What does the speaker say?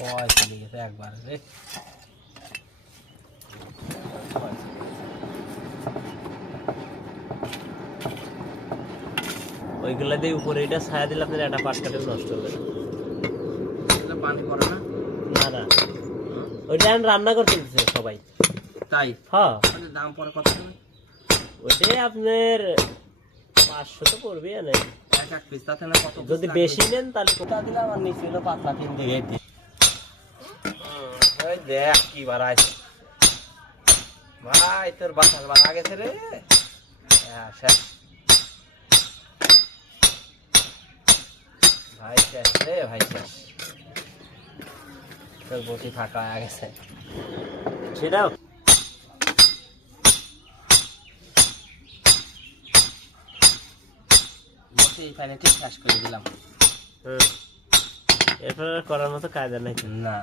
ওই চলে গেছে একবার রে। ওইগুলা দিয়ে উপরে এটা ছায়া দিলে আপনার একটা পাট কাটে নষ্ট হবে না। পানি পড়ে না? না না, ওইটা এখন রান্না করতে দিচ্ছে সবাই। তাই? হ্যাঁ। দাম পড়ে কত? ওইটাই আপনার 500 তো পড়বে না এক এক পিস, তাতে না কত? যদি বেশি নেন তাহলে কোথা দিলাম আর নিচে হলো পাতলা টিন দিয়ে দিই। ওই দেখ কি বাড়াইছে ভাই, তোর বাসার বাড়া গেছে রে। হ্যাঁ শেষ ভাই, শেষ রে ভাই, শেষ। তোর বটি ফাঁকা হয়ে গেছে সেটাও। বটি এখানে ঠিক শেষ করে দিলাম। এরপর করার মতো কায়দা নাই না।